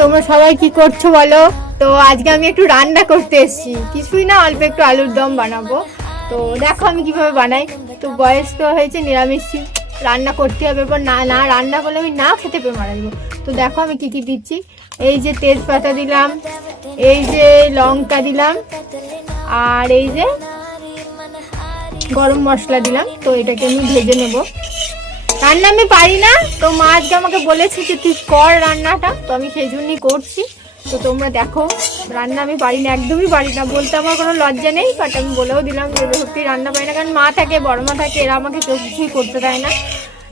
তোমরা সবাই কি করছ বলো? তো আজকে আমি একটু রান্না করতে এসেছি। কিছুই না, অল্প একটু আলুর দম বানাবো। তো দেখো আমি কীভাবে বানাই। তো বয়স তো হয়েছে, নিরামিষই। রান্না করতে হবে, এবার না না রান্না করলে আমি না খেতে পেয়ে মারা যাব। তো দেখো আমি কি কি দিচ্ছি। এই যে তেজপাতা দিলাম, এই যে লঙ্কা দিলাম, আর এই যে গরম মশলা দিলাম। তো এটাকে আমি ভেজে নেব। রান্না আমি পারি না। তো মা আজকে আমাকে বলেছে যে তুই কর রান্নাটা। তো আমি সেই জন্যই করছি। তো তোমরা দেখো, রান্না আমি পারি না, একদমই পারি না। বলতে আমার কোনো লজ্জা নেই বাট আমি বলেও দিলাম যে সত্যি রান্না পারি না। কারণ মা থাকে, বড় মা থাকে, এরা আমাকে কেউ কিছুই করতে দেয় না।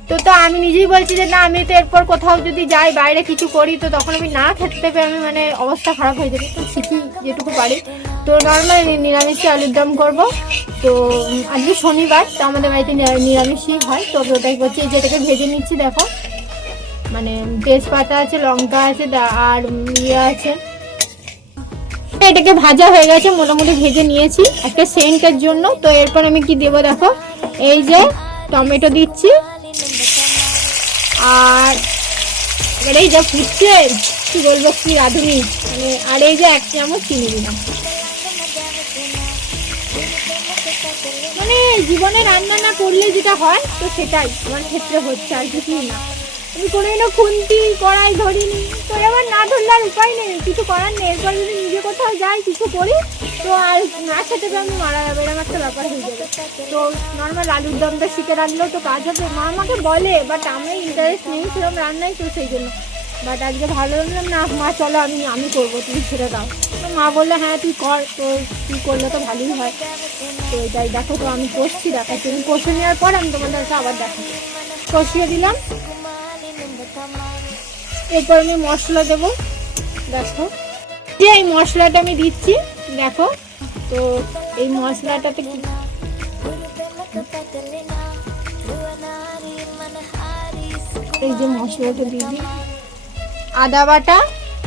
তো তো আমি নিজেই বলছি যে না, আমি তো এরপর কোথাও যদি যাই, বাইরে কিছু করি, তো তখন আমি না খেতে পেয়ে আমি মানে অবস্থা খারাপ হয়ে যাবে। তো শিখি যেটুকু পারি। তো নর্মাল নিরামিষে আলুর দম করব। তো আজকে শনিবার, তো আমাদের বাড়িতে নিরামিষই হয়। তো ওটাই করছি এই যেটাকে ভেজে নিচ্ছি, দেখো। মানে তেজপাতা আছে, লঙ্কা আছে আর ইয়ে আছে। এটাকে ভাজা হয়ে গেছে, মোটামুটি ভেজে নিয়েছি একটা সেন্টের জন্য। তো এরপর আমি কি দেবো দেখো? এই যে টমেটো দিচ্ছি। আর এবার এই যা ফুটছে, কি বলব, কি রাঁধুনি? মানে আর এই যে এক চামচ চিনি দিলাম। মানে জীবনে রান্না না করলে যেটা হয়, তো সেটাই, আমার ক্ষেত্রে হচ্ছে আর কিছুই না। আমি কোনোদিনও খুন্তি, কড়াই ধরিনি। তো এবার না ধরলে আর উপায় নেই, কিছু করার নেই। এরপর যদি নিজে কোথাও যাই, কিছু করি, তো আর না খেতে পেয়ে আমি মারা যাবে, এরকম একটা ব্যাপার হয়ে যাবে। তো নর্মাল আলুর দমটা শিখে রাখলেও তো কাজ হবে। মা আমাকে বলে বাট আমি ইন্টারেস্ট নেই সেরকম রান্নাই তো সেই জন্য। বাট আজকে ভালো লাগলাম না, মা চলো আমি আমি করব, তুমি ছেড়ে দাও। তো মা বলল হ্যাঁ তুই কর, তো তুই করলে তো ভালোই হয়। তো এটাই, দেখো তো আমি করছি দেখাচ্ছি আমি কষে নেওয়ার পর আমি তোমাদের আবার দেখাচ্ছি। কষিয়ে দিলাম। এরপর আমি মশলা দেবো। দেখো। যে এই মশলাটা আমি দিচ্ছি, দেখো। তো এই মশলাটাতে এই যে মশলাটা দিদি আদা বাটা,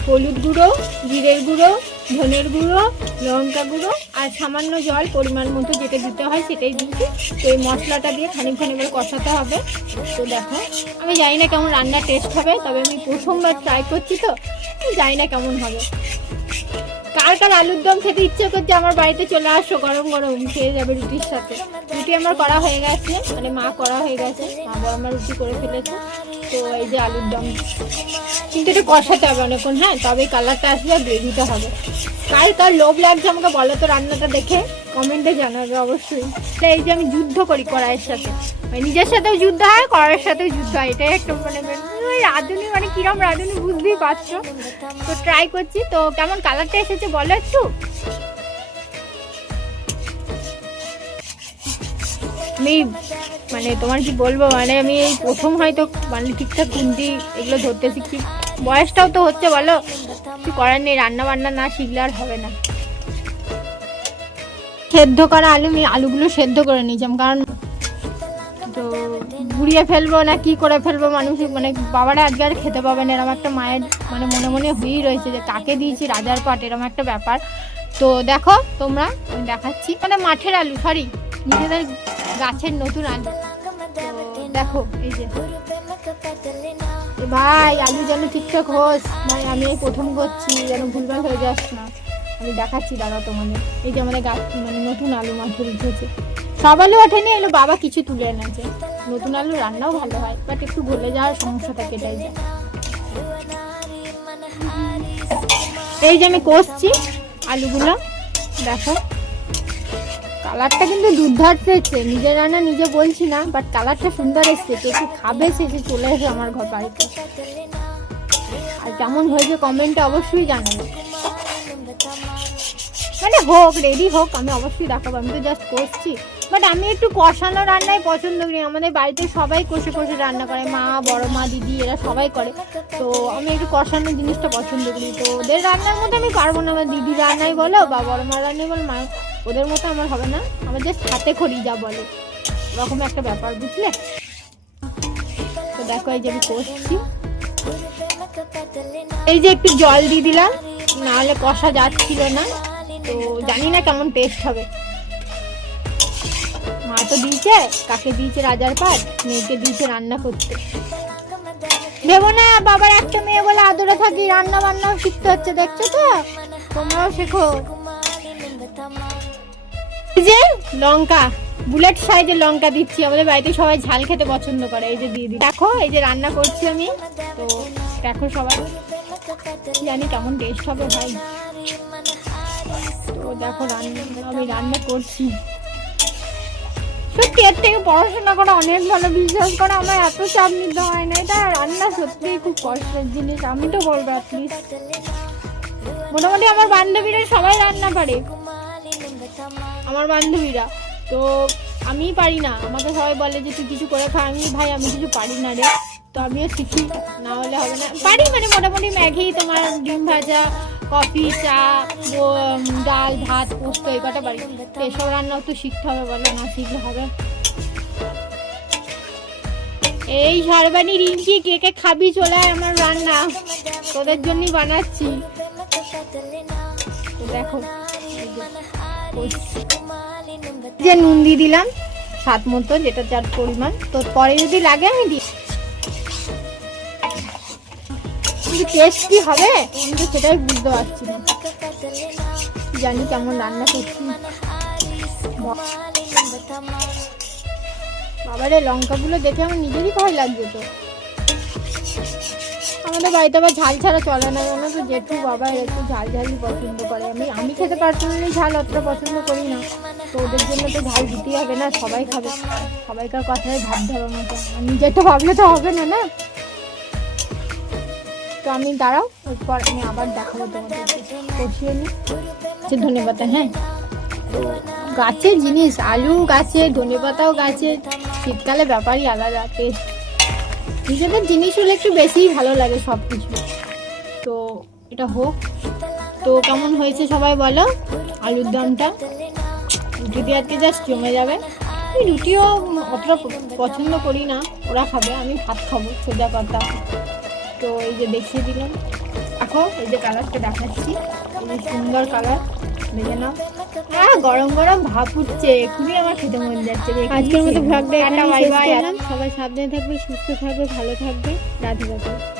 হলুদ গুঁড়ো, জিরের গুঁড়ো ধনের গুঁড়ো, লঙ্কা গুঁড়ো আর সামান্য জল পরিমাণ মতো যেটা দিতে হয় সেটাই দিচ্ছি। তো এই মশলাটা দিয়ে খানিক খানিক করে কষাতে হবে। তো দেখো, আমি জানি না কেমন রান্নার টেস্ট হবে, তবে আমি প্রথমবার ট্রাই করছি তো, জানি না কেমন হবে। কার কার আলুর দম খেতে ইচ্ছে করছে, আমার বাড়িতে চলে আসো, গরম গরম, খেয়ে যাবে রুটির সাথে। রুটি আমার করা হয়ে গেছে মানে মা করা হয়ে গেছে, মা বড় আমার রুটি করে ফেলেছে, তো এই যে আলুর দম। কিন্তু এটা কষাতে হবে অনেকক্ষণ হ্যাঁ তবে কালারটা আসবে আর গ্রেভিটা হবে। কার কার লোভ লাগছে আমাকে বলো তো রান্নাটা দেখে। কমেন্টে জানাবে অবশ্যই। তো এই যে আমি যুদ্ধ করি কড়াইয়ের সাথে। মানে নিজের সাথেও যুদ্ধ হয়, কড়াইয়ের সাথেও যুদ্ধ হয়। এটাই একটা মানে রাঁধুনি মানে কিরম রাঁধুনি বুঝতেই পারছ। তো ট্রাই করছি। তো কেমন কালারটা এসেছে বলো একটু? আমি মানে তোমার কি বলব? মানে আমি এই প্রথম হয়তো মানে ঠিকঠাক খুন্তি এগুলো ধরতে শিখছি বয়সটাও তো হচ্ছে বলো? কিছু করার নেই, রান্না বান্না না শিখলে আর হবে না। সেদ্ধ করা আলু, আমি আলুগুলো সেদ্ধ করে নিয়েছিলাম, কারণ তো ঘুরিয়ে ফেলব না, কি করে ফেলব মানুষ? মানে বাবারা আজকে আর খেতে পাবে না, এরকম একটা মায়ের মানে মনে মনে হয়েই রয়েছে যে কাকে দিয়েছি, রাজার পাট, এরকম একটা ব্যাপার। তো দেখো, তোমরা, আমি দেখাচ্ছি। মানে মাঠের আলু সরি নিজেদের গাছের নতুন আলু। দেখো, এই যে। ভাই, আলু যেন ঠিকঠাক হোস মানে আমি প্রথম করছি, যেন ভুলভাল হয়ে যাস না। আমি দেখাচ্ছি দাদা তোমাদের। এই যে আমাদের গাছ মানে নতুন আলু মাঠের উঠেছে। সব আলু ওঠেনি, এলো বাবা কিছু তুলে এনেছে। নতুন আলু রান্নাও ভালো হয় বাট একটু গলে যাওয়ার সমস্যাটা কেটাই যায়। এই যে আমি কষছি আলুগুলো, দেখো। কালারটা কিন্তু দুর্ধার্ত এসছে, নিজের রান্না নিজে বলছি না বাট কালারটা সুন্দর এসছে, কে কি খাবে সে সে চলে এসে আমার ঘর বাড়িতে। আর কেমন হয়েছে কমেন্টে অবশ্যই জানাবে। মানে হোক রেডি হোক, আমি অবশ্যই দেখাবো, আমি তো জাস্ট করছি বাট আমি একটু কষানো রান্নাই পছন্দ করি, আমাদের বাড়িতে সবাই কষে কষে রান্না করে, মা, বড় মা, দিদি, এরা সবাই করে। তো আমি একটু কষানো জিনিসটা পছন্দ করি। তো ওদের রান্নার মধ্যে আমি পারব না, আমার দিদি রান্নাই বলো, বা বড় মা রান্নাই বলো, মা, ওদের মতো আমার হবে না। আমার জাস্ট হাতে খড়ি যা বলে। এরকম একটা ব্যাপার, বুঝলে? তো দেখো, এই যে আমি করছি এই যে একটু জল দিয়ে দিলাম। নাহলে কষা যাচ্ছিল না। তো জানি না কেমন টেস্ট হবে। মা তো দিয়েছে, কাকে দিয়েছে রাজার পাট, মেয়েকে দিয়েছে রান্না করতে। ভেবো না, বাবার একটা মেয়ে বলে আদরে থাকি রান্না বান্নাও শিখতে হচ্ছে, দেখছ তো? তোমরাও শেখো। যে লঙ্কা, বুলেট সাইজে লঙ্কা দিচ্ছি, আমাদের বাড়িতে সবাই ঝাল খেতে পছন্দ করে, এই যে দিয়ে দেখো, এই যে রান্না করছি আমি, তো দেখো সবাই। জানি কেমন টেস্ট হবে ভাই। তো দেখো রান্না, আমি রান্না করছি। সত্যি, এর থেকে পড়াশোনা করা অনেক ভালো। বিশ্বাস করে, আমার এত চাপ নিতে হয় না। এটা রান্না সত্যিই খুব কষ্টের জিনিস। আমি তো বলব অ্যাটলিস্ট মোটামুটি আমার বান্ধবীরা সবাই রান্না পারে। আমার বান্ধবীরা। তো আমি পারি না। আমাকে সবাই বলে যে, তুই কিছু করে খা। আমি, ভাই, আমি কিছু পারি না রে। তো আমিও শিখি, না হলে হবে না। পারি মানে মোটামুটি ম্যাগি, তোমার ডিম ভাজা, কফি, চা ডাল, ভাত, পোস্ত, এই কটা পারি। এসব রান্নাও তো শিখতে হবে, বলো, না শিখলে হবে? এই ঝাড়বানি রিঙ্কি, কে কে খাবি চলে আমার রান্না। তোদের জন্যই বানাচ্ছি। দেখো যে। নুন দিয়ে দিলাম, স্বাদ মতো, যেটা যার পরিমাণ। তো পরে যদি লাগে আমি দিই কিন্তু টেস্ট হবে? আমি তো সেটাই বুঝতে পারছি না। জানি কেমন রান্না করছি। বাবারে, লঙ্কাগুলো দেখে আমার নিজেরই ভয় লাগছে তো। আমাদের বাড়িতে আবার ঝাল ছাড়া চলে না জানো তো? জেঠু বাবা একটু ঝাল ঝালই পছন্দ করে। আমি আমি খেতে পার্সোনালি ঝাল অতটা পছন্দ করি না। তো ওদের জন্য তো ঝাল দিতেই হবে না, সবাই খাবে। সবাইকার কথায় ভাবতে হবে আর নিজেরটা ভাবলে তো হবে না না? তো আমি, দাঁড়াও, এরপর আমি আবার দেখাবো তোমাদের নিই আচ্ছা ধন্যবাদ হ্যাঁ? গাছের জিনিস, আলু গাছে, ধনেপাতাও গাছে, শীতকালে ব্যাপারই আলাদা টেস্ট জিনিস হলে একটু বেশিই ভালো লাগে সব কিছু তো এটা হোক। তো কেমন হয়েছে সবাই বলো? আলুর দমটা? রুটি আজকে জাস্ট জমে যাবে। আমি রুটিও অতটা পছন্দ করি না, ওরা খাবে, আমি ভাত খাব, সোজা কথা। তো এই যে দেখিয়ে দিলাম। দেখো এই যে কালারটা দেখাচ্ছি। সুন্দর কালার। দেখে নাও। হ্যাঁ গরম গরম ভাপ উঠছে খুবই আমার খেতে মন যাচ্ছে। আজকের মতো ভাগ বাই বাই সবাই সাবধানে থাকবে সুস্থ থাকবে ভালো থাকবে। রাধে রাধে।